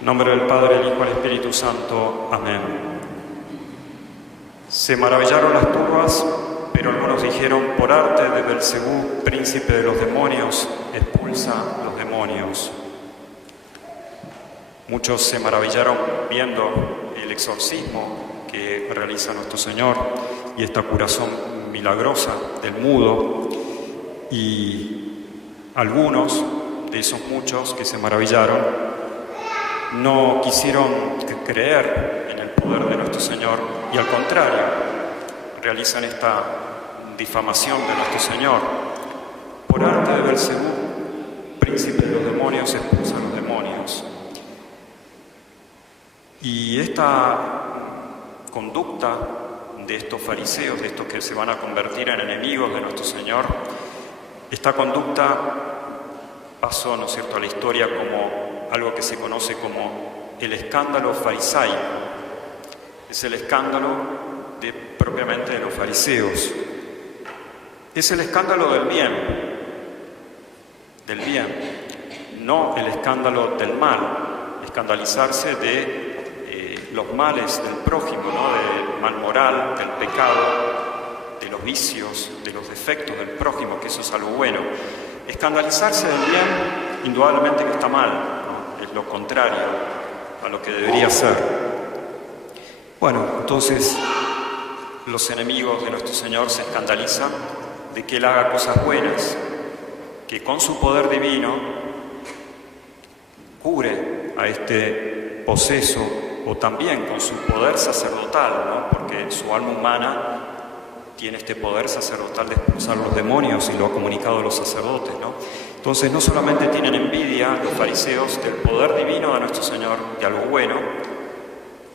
En nombre del Padre, el Hijo y el Espíritu Santo. Amén. Se maravillaron las turbas, pero algunos dijeron: por arte de Belcebú, príncipe de los demonios, expulsa los demonios. Muchos se maravillaron viendo el exorcismo que realiza nuestro Señor y esta curación milagrosa del mudo, y algunos de esos muchos que se maravillaron no quisieron creer en el poder de nuestro Señor y al contrario realizan esta difamación de nuestro Señor. Por arte de Belcebú, príncipe de los demonios, expulsa a los demonios. Y esta conducta de estos fariseos, de estos que se van a convertir en enemigos de nuestro Señor, esta conducta pasó, ¿no es cierto?, a la historia como algo que se conoce como el escándalo farisaico. Es el escándalo propiamente de los fariseos. Es el escándalo del bien, no el escándalo del mal, escandalizarse de los males del prójimo, ¿no?, del mal moral, del pecado, de los vicios, de los defectos del prójimo, que eso es algo bueno. Escandalizarse del bien, indudablemente que está mal, ¿no? Es lo contrario a lo que debería ser. Bueno, entonces los enemigos de nuestro Señor se escandalizan de que Él haga cosas buenas, que con su poder divino cure a este poseso, o también con su poder sacerdotal, ¿no?, porque su alma humana tiene este poder sacerdotal de expulsar los demonios y lo ha comunicado a los sacerdotes, ¿no? Entonces no solamente tienen envidia los fariseos del poder divino de nuestro Señor, de algo bueno,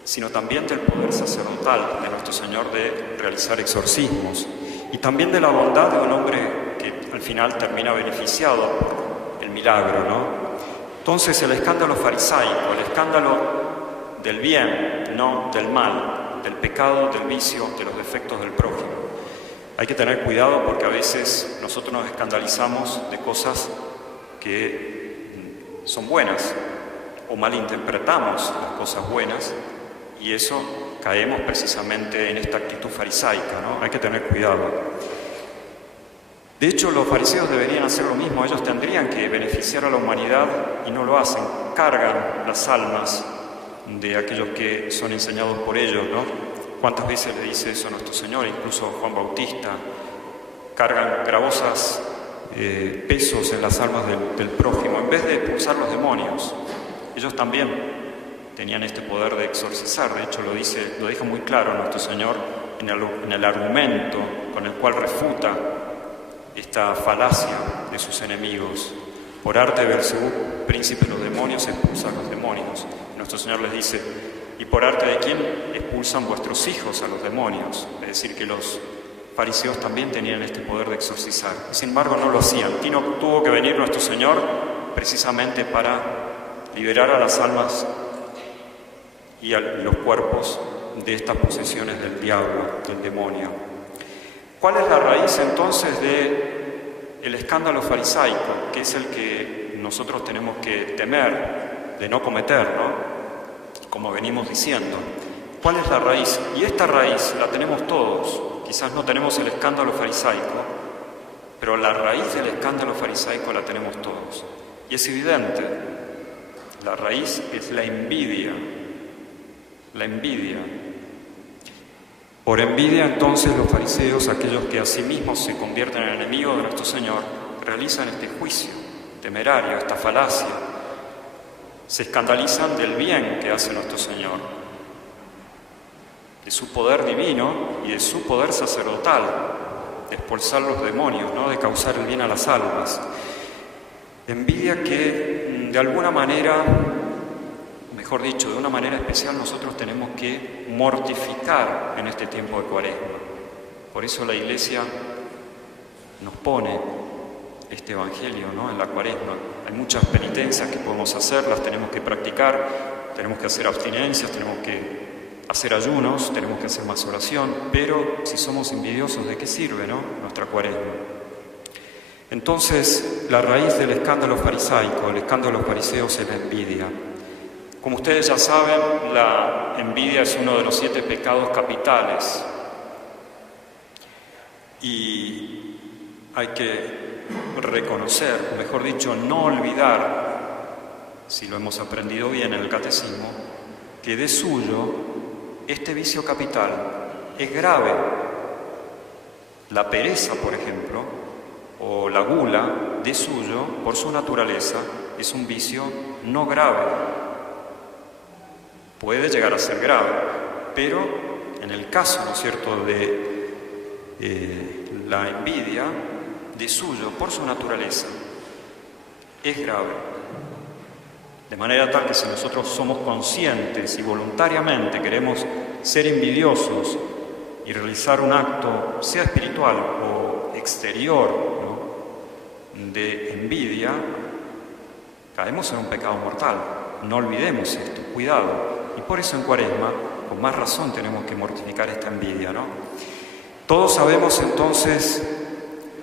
sino también del poder sacerdotal de nuestro Señor de realizar exorcismos, y también de la bondad de un hombre que al final termina beneficiado por el milagro, ¿no? Entonces el escándalo farisaico, el escándalo del bien, no del mal, del pecado, del vicio, de los defectos del prójimo. Hay que tener cuidado porque a veces nosotros nos escandalizamos de cosas que son buenas o malinterpretamos las cosas buenas y eso caemos precisamente en esta actitud farisaica, ¿no? Hay que tener cuidado. De hecho, los fariseos deberían hacer lo mismo. Ellos tendrían que beneficiar a la humanidad y no lo hacen. Cargan las almas de aquellos que son enseñados por ellos, ¿no? ¿Cuántas veces le dice eso a nuestro Señor? Incluso Juan Bautista. Cargan gravosas pesos en las almas del prójimo, en vez de expulsar los demonios. Ellos también tenían este poder de exorcizar. De hecho, lo deja muy claro nuestro Señor en el argumento con el cual refuta esta falacia de sus enemigos. Por arte de Belcebú, príncipe de los demonios, expulsa a los demonios. Nuestro Señor les dice: ¿y por arte de quién expulsan vuestros hijos a los demonios? Es decir, que los fariseos también tenían este poder de exorcizar. Sin embargo, no lo hacían. Tuvo que venir nuestro Señor precisamente para liberar a las almas y a los cuerpos de estas posesiones del diablo, del demonio. ¿Cuál es la raíz entonces del escándalo farisaico, que es el que nosotros tenemos que temer de no cometer, ¿no?, como venimos diciendo? ¿Cuál es la raíz? Y esta raíz la tenemos todos. Quizás no tenemos el escándalo farisaico, pero la raíz del escándalo farisaico la tenemos todos. Y es evidente, la raíz es la envidia. La envidia. Por envidia, entonces, los fariseos, aquellos que a sí mismos se convierten en enemigos de nuestro Señor, realizan este juicio temerario, esta falacia. Se escandalizan del bien que hace nuestro Señor, de su poder divino y de su poder sacerdotal, de expulsar los demonios, ¿no?, de causar el bien a las almas. Envidia que, de alguna manera, mejor dicho, de una manera especial, nosotros tenemos que mortificar en este tiempo de Cuaresma. Por eso la Iglesia nos pone este Evangelio, ¿no?, en la Cuaresma. Hay muchas penitencias que podemos hacer, las tenemos que practicar, tenemos que hacer abstinencias, tenemos que hacer ayunos, tenemos que hacer más oración, pero si somos envidiosos, ¿de qué sirve, no?, nuestra Cuaresma? Entonces, la raíz del escándalo farisaico, el escándalo fariseo, es la envidia. Como ustedes ya saben, la envidia es uno de los 7 pecados capitales y hay que reconocer, o mejor dicho, no olvidar, si lo hemos aprendido bien en el catecismo, que de suyo este vicio capital es grave. La pereza, por ejemplo, o la gula, de suyo, por su naturaleza, es un vicio no grave. Puede llegar a ser grave, pero en el caso, ¿no es cierto?, de la envidia, de suyo, por su naturaleza, es grave. De manera tal que si nosotros somos conscientes y voluntariamente queremos ser envidiosos y realizar un acto, sea espiritual o exterior, ¿no?, de envidia, caemos en un pecado mortal. No olvidemos esto, cuidado. Y por eso en Cuaresma, con más razón, tenemos que mortificar esta envidia, ¿no? Todos sabemos entonces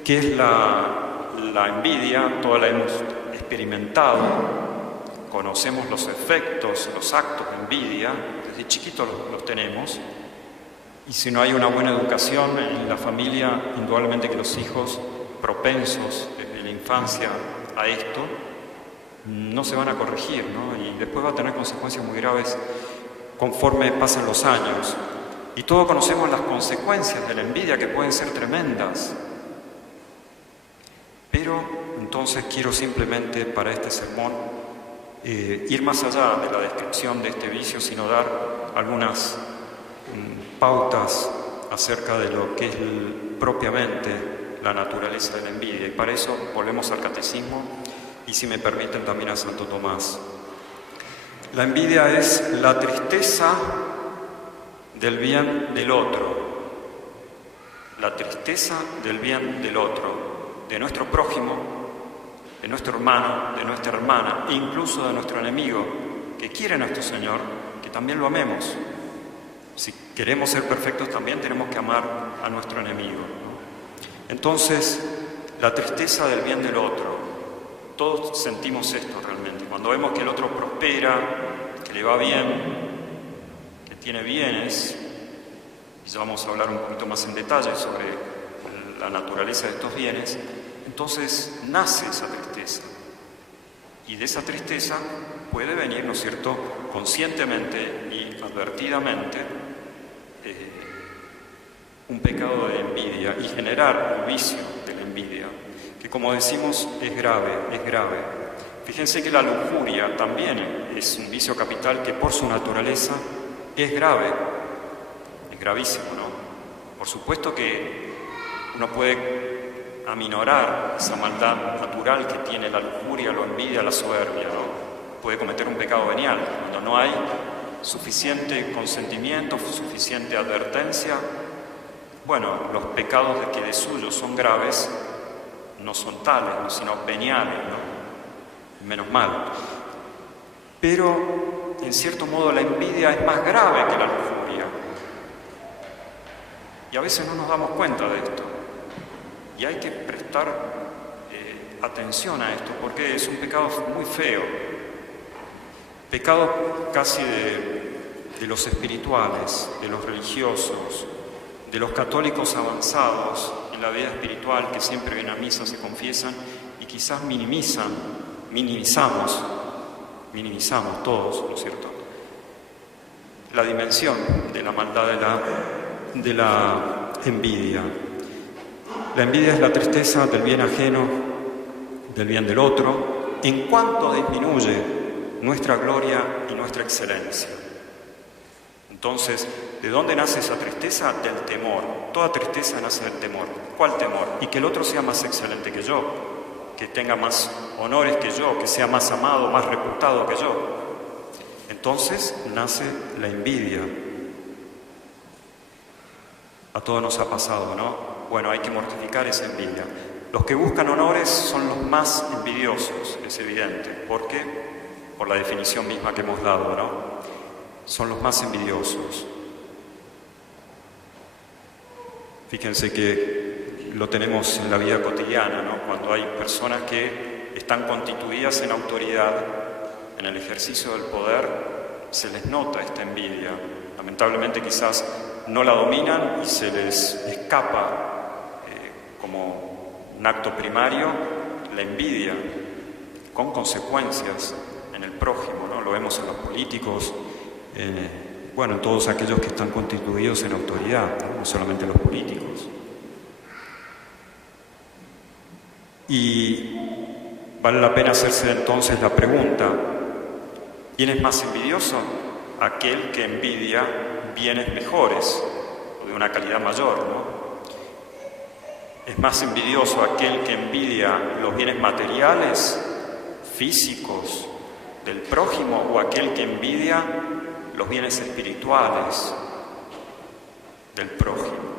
qué es la envidia, todos la hemos experimentado, conocemos los efectos, los actos de envidia, desde chiquitos los tenemos, y si no hay una buena educación en la familia, indudablemente que los hijos propensos desde la infancia a esto, no se van a corregir, ¿no? Y después va a tener consecuencias muy graves conforme pasan los años. Y todos conocemos las consecuencias de la envidia, que pueden ser tremendas. Pero entonces quiero simplemente para este sermón ir más allá de la descripción de este vicio, sino dar algunas pautas acerca de lo que es propiamente la naturaleza de la envidia. Y para eso volvemos al catecismo y, si me permiten, también a Santo Tomás. La envidia es la tristeza del bien del otro, la tristeza del bien del otro, de nuestro prójimo, de nuestro hermano, de nuestra hermana, e incluso de nuestro enemigo, que quiere a nuestro Señor, que también lo amemos. Si queremos ser perfectos, también tenemos que amar a nuestro enemigo, ¿no? Entonces, la tristeza del bien del otro. Todos sentimos esto realmente. Cuando vemos que el otro prospera, que le va bien, que tiene bienes, y ya vamos a hablar un poquito más en detalle sobre la naturaleza de estos bienes, entonces nace esa tristeza. Y de esa tristeza puede venir, ¿no es cierto?, conscientemente y advertidamente, un pecado de envidia y generar un vicio de la envidia, que, como decimos, es grave, es grave. Fíjense que la lujuria también es un vicio capital que por su naturaleza es grave, es gravísimo, ¿no? Por supuesto que uno puede aminorar esa maldad natural que tiene la lujuria, la envidia, la soberbia, ¿no? Puede cometer un pecado venial cuando no hay suficiente consentimiento, suficiente advertencia. Bueno, los pecados que de suyo son graves no son tales, sino veniales, ¿no? Menos mal. Pero, en cierto modo, la envidia es más grave que la lujuria. Y a veces no nos damos cuenta de esto. Y hay que prestar atención a esto, porque es un pecado muy feo. Pecado casi de los espirituales, de los religiosos, de los católicos avanzados en la vida espiritual, que siempre vienen a misa, se confiesan y quizás minimizamos todos, ¿no es cierto?, la dimensión de la maldad de la envidia. La envidia es la tristeza del bien ajeno, del bien del otro, en cuanto disminuye nuestra gloria y nuestra excelencia. Entonces, ¿de dónde nace esa tristeza? Del temor. Toda tristeza nace del temor. ¿Cuál temor? Y que el otro sea más excelente que yo, que tenga más honores que yo, que sea más amado, más reputado que yo. Entonces nace la envidia. A todos nos ha pasado, ¿no? Bueno, hay que mortificar esa envidia. Los que buscan honores son los más envidiosos, es evidente. ¿Por qué? Por la definición misma que hemos dado, ¿no? Son los más envidiosos. Fíjense que lo tenemos en la vida cotidiana, ¿no? Cuando hay personas que están constituidas en autoridad en el ejercicio del poder se les nota esta envidia. Lamentablemente quizás no la dominan y se les escapa como un acto primario la envidia, con consecuencias en el prójimo, ¿no? Lo vemos en los políticos, en todos aquellos que están constituidos en autoridad, no solamente los políticos. Y vale la pena hacerse entonces la pregunta: ¿quién es más envidioso? Aquel que envidia bienes mejores o de una calidad mayor, ¿no? ¿Es más envidioso aquel que envidia los bienes materiales, físicos del prójimo, o aquel que envidia los bienes espirituales del prójimo?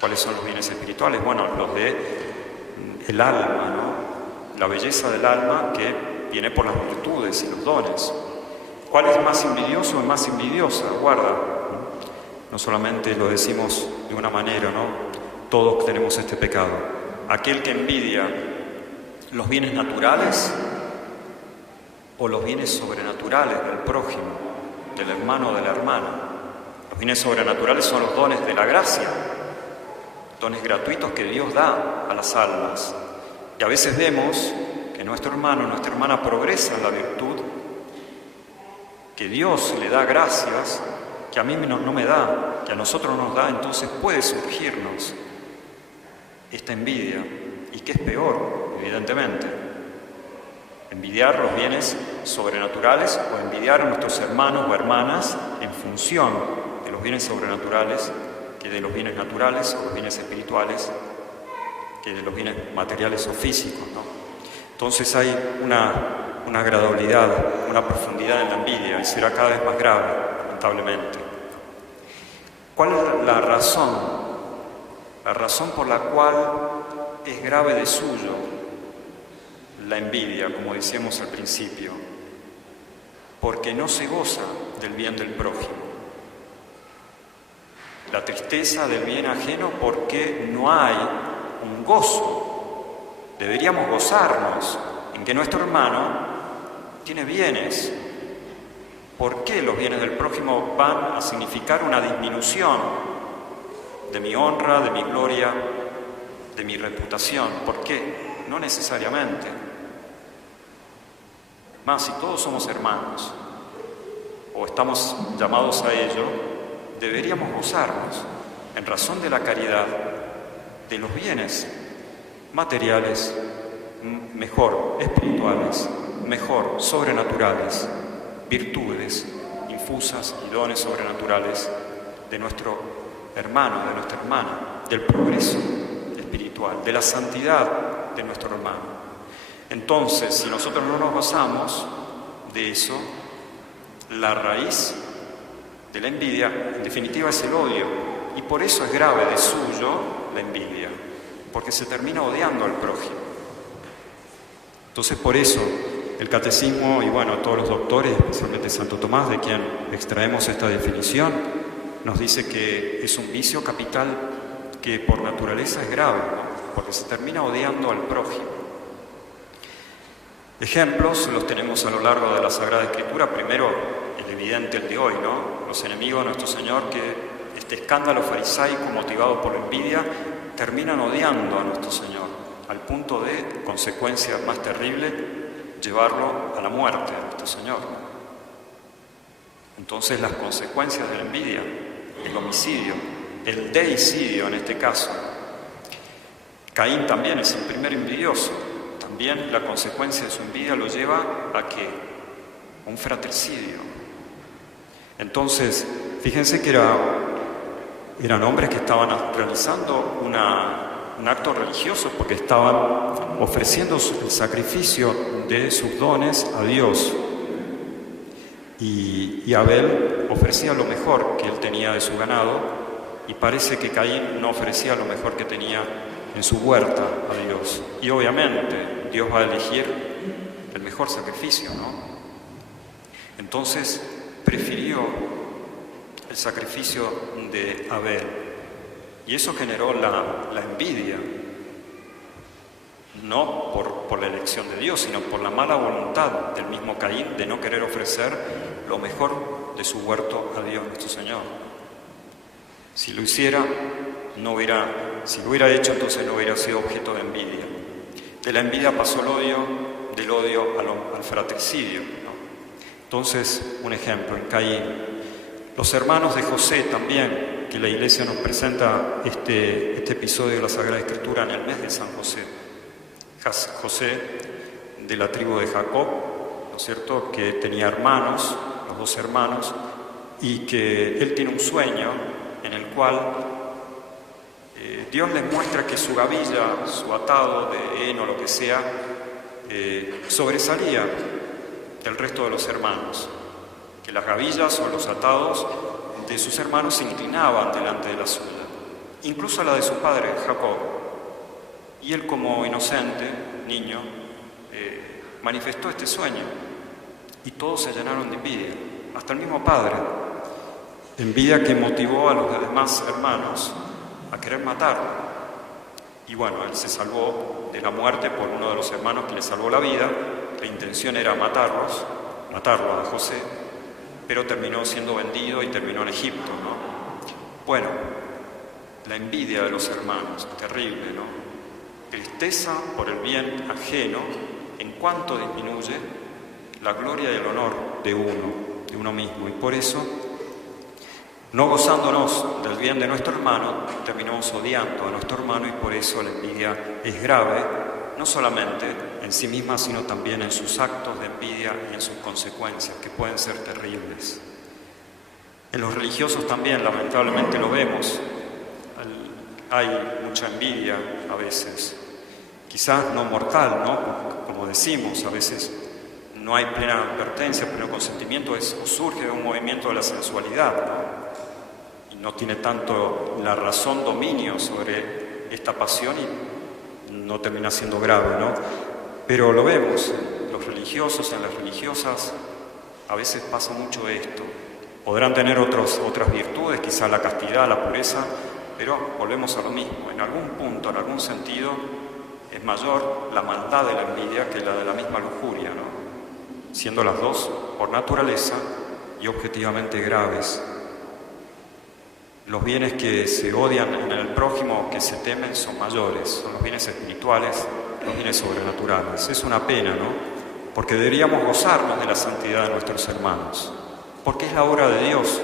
¿Cuáles son los bienes espirituales? Bueno, los de el alma, ¿no? La belleza del alma que viene por las virtudes y los dones. ¿Cuál es más envidioso o más envidiosa? Guarda, no solamente lo decimos de una manera, ¿no? Todos tenemos este pecado. Aquel que envidia los bienes naturales o los bienes sobrenaturales del prójimo, del hermano o de la hermana. Los bienes sobrenaturales son los dones de la gracia, dones gratuitos que Dios da a las almas. Y a veces vemos que nuestro hermano, nuestra hermana progresa en la virtud, que Dios le da gracias que a mí no me da, que a nosotros nos da. Entonces puede surgirnos esta envidia, y que es peor, evidentemente, envidiar los bienes sobrenaturales o envidiar a nuestros hermanos o hermanas en función de los bienes sobrenaturales que de los bienes naturales o los bienes espirituales que de los bienes materiales o físicos, ¿no? Entonces hay una gradualidad, una profundidad en la envidia, y será cada vez más grave, lamentablemente. ¿Cuál es la razón? La razón por la cual es grave de suyo la envidia, como decíamos al principio, porque no se goza del bien del prójimo. La tristeza del bien ajeno porque no hay un gozo. Deberíamos gozarnos en que nuestro hermano tiene bienes. ¿Por qué los bienes del prójimo van a significar una disminución de mi honra, de mi gloria, de mi reputación? ¿Por qué? No necesariamente. Más, si todos somos hermanos o estamos llamados a ello, deberíamos gozarnos, en razón de la caridad, de los bienes materiales, mejor, espirituales, mejor, sobrenaturales, virtudes infusas y dones sobrenaturales de nuestro hermano, de nuestra hermana, del progreso espiritual, de la santidad de nuestro hermano. Entonces, si nosotros no nos gozamos de eso, la raíz de la envidia, en definitiva, es el odio, y por eso es grave de suyo la envidia, porque se termina odiando al prójimo. Entonces, por eso el catecismo y todos los doctores, especialmente Santo Tomás, de quien extraemos esta definición, nos dice que es un vicio capital que por naturaleza es grave, ¿no? Porque se termina odiando al prójimo. Ejemplos los tenemos a lo largo de la Sagrada Escritura. Primero, el evidente, el de hoy, ¿no? Los enemigos de nuestro Señor, que este escándalo farisaico motivado por la envidia, terminan odiando a nuestro Señor, al punto de, consecuencia más terrible, llevarlo a la muerte a nuestro Señor. Entonces, las consecuencias de la envidia, el homicidio, el deicidio en este caso. Caín también es el primer envidioso. También la consecuencia de su envidia lo lleva a ¿qué? Un fratricidio. Entonces, fíjense que eran hombres que estaban realizando un acto religioso, porque estaban ofreciendo el sacrificio de sus dones a Dios. Y Abel ofrecía lo mejor que él tenía de su ganado, y parece que Caín no ofrecía lo mejor que tenía en su huerta a Dios. Y obviamente Dios va a elegir el mejor sacrificio, ¿no? Entonces prefirió el sacrificio de Abel, y eso generó la envidia. no por la elección de Dios, sino por la mala voluntad del mismo Caín de no querer ofrecer lo mejor de su huerto a Dios nuestro Señor. Si lo hiciera, si lo hubiera hecho, entonces no hubiera sido objeto de envidia. De la envidia pasó el odio, del odio al fratricidio, ¿no? Entonces, un ejemplo, en Caín. Los hermanos de José también, que la Iglesia nos presenta este episodio de la Sagrada Escritura en el mes de San José. José, de la tribu de Jacob, ¿no es cierto?, que tenía hermanos, los dos hermanos, y que él tiene un sueño en el cual Dios les muestra que su gavilla, su atado de heno, lo que sea, sobresalía del resto de los hermanos, que las gavillas o los atados de sus hermanos se inclinaban delante de la suya, incluso la de su padre, Jacob. Y él, como inocente, niño, manifestó este sueño y todos se llenaron de envidia, hasta el mismo padre. Envidia que motivó a los demás hermanos a querer matarlo. Y bueno, él se salvó de la muerte por uno de los hermanos que le salvó la vida. La intención era matarlo a José, pero terminó siendo vendido y terminó en Egipto, ¿no? Bueno, la envidia de los hermanos, terrible, ¿no? Tristeza por el bien ajeno, en cuanto disminuye la gloria y el honor de uno mismo. Y por eso, no gozándonos del bien de nuestro hermano, terminamos odiando a nuestro hermano, y por eso la envidia es grave, no solamente en sí misma, sino también en sus actos de envidia y en sus consecuencias, que pueden ser terribles. En los religiosos también, lamentablemente, lo vemos. Hay mucha envidia a veces, quizás no mortal, ¿no? Como decimos, a veces no hay plena advertencia, pleno consentimiento, o surge de un movimiento de la sensualidad, ¿no? Y no tiene tanto la razón dominio sobre esta pasión y no termina siendo grave, ¿no? Pero lo vemos, en los religiosos, en las religiosas, a veces pasa mucho esto. Podrán tener otras virtudes, quizá la castidad, la pureza, pero volvemos a lo mismo. En algún punto, en algún sentido, es mayor la maldad de la envidia que la de la misma lujuria, ¿no? Siendo las dos, por naturaleza y objetivamente, graves. Los bienes que se odian en el prójimo, que se temen, son mayores, son los bienes espirituales, los bienes sobrenaturales. Es una pena, ¿no? Porque deberíamos gozarnos de la santidad de nuestros hermanos, porque es la obra de Dios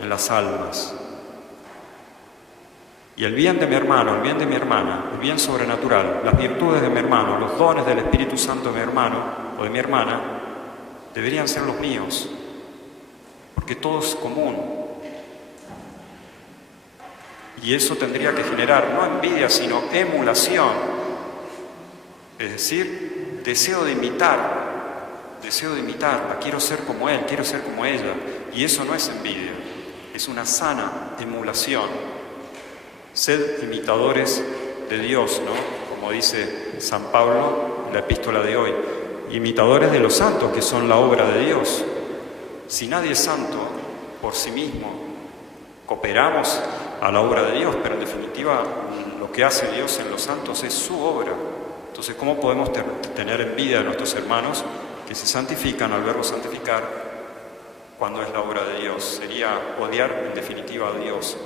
en las almas. Y el bien de mi hermano, el bien de mi hermana, el bien sobrenatural, las virtudes de mi hermano, los dones del Espíritu Santo de mi hermano o de mi hermana, deberían ser los míos, porque todo es común. Y eso tendría que generar no envidia, sino emulación, es decir, deseo de imitar, quiero ser como él, quiero ser como ella, y eso no es envidia, es una sana emulación. Sed imitadores de Dios, ¿no? Como dice San Pablo en la epístola de hoy, imitadores de los santos, que son la obra de Dios. Si nadie es santo por sí mismo, cooperamos a la obra de Dios, pero en definitiva lo que hace Dios en los santos es su obra. Entonces, ¿cómo podemos tener envidia de nuestros hermanos que se santifican al verlos santificar cuando es la obra de Dios? Sería odiar en definitiva a Dios.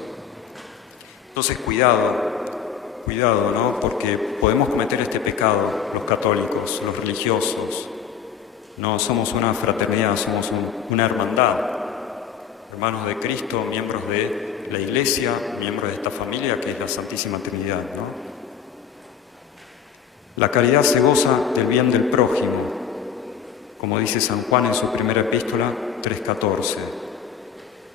Entonces, cuidado, ¿no? Porque podemos cometer este pecado, los católicos, los religiosos. No somos una fraternidad, somos una hermandad. Hermanos de Cristo, miembros de la Iglesia, miembros de esta familia que es la Santísima Trinidad, ¿no? La caridad se goza del bien del prójimo, como dice San Juan en su primera epístola 3:14.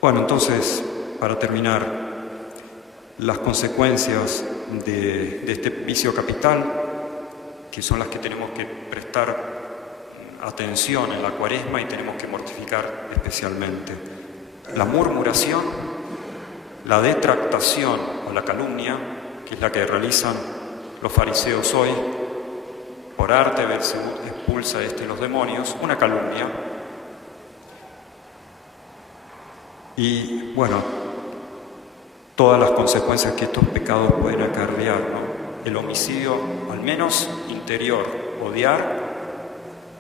Bueno, entonces, para terminar, las consecuencias de este vicio capital, que son las que tenemos que prestar atención en la Cuaresma y tenemos que mortificar especialmente. La murmuración, la detractación o la calumnia, que es la que realizan los fariseos hoy. Por arte Belzebú expulsa los demonios, una calumnia. Y bueno, todas las consecuencias que estos pecados pueden acarrear, ¿no? El homicidio, al menos interior odiar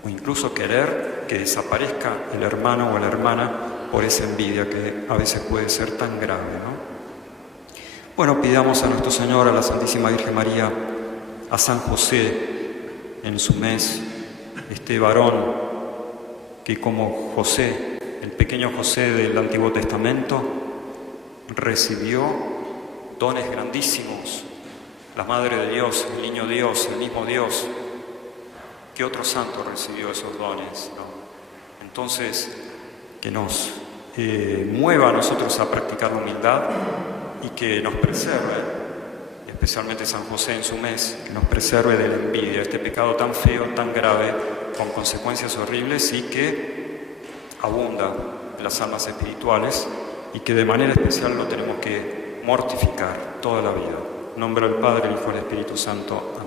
o incluso querer que desaparezca el hermano o la hermana por esa envidia que a veces puede ser tan grave, ¿no? Bueno, pidamos a nuestro Señor, a la Santísima Virgen María, a San José en su mes, este varón que como José, el pequeño José del Antiguo Testamento, recibió dones grandísimos. La Madre de Dios, el Niño Dios, el mismo Dios. ¿Qué otro santo recibió esos dones, ¿no? Entonces, que nos mueva a nosotros a practicar la humildad y que nos preserve, especialmente San José en su mes, que nos preserve de la envidia, este pecado tan feo, tan grave, con consecuencias horribles y que abunda en las almas espirituales y que de manera especial lo tenemos que mortificar toda la vida. En nombre del Padre, el Hijo y el Espíritu Santo.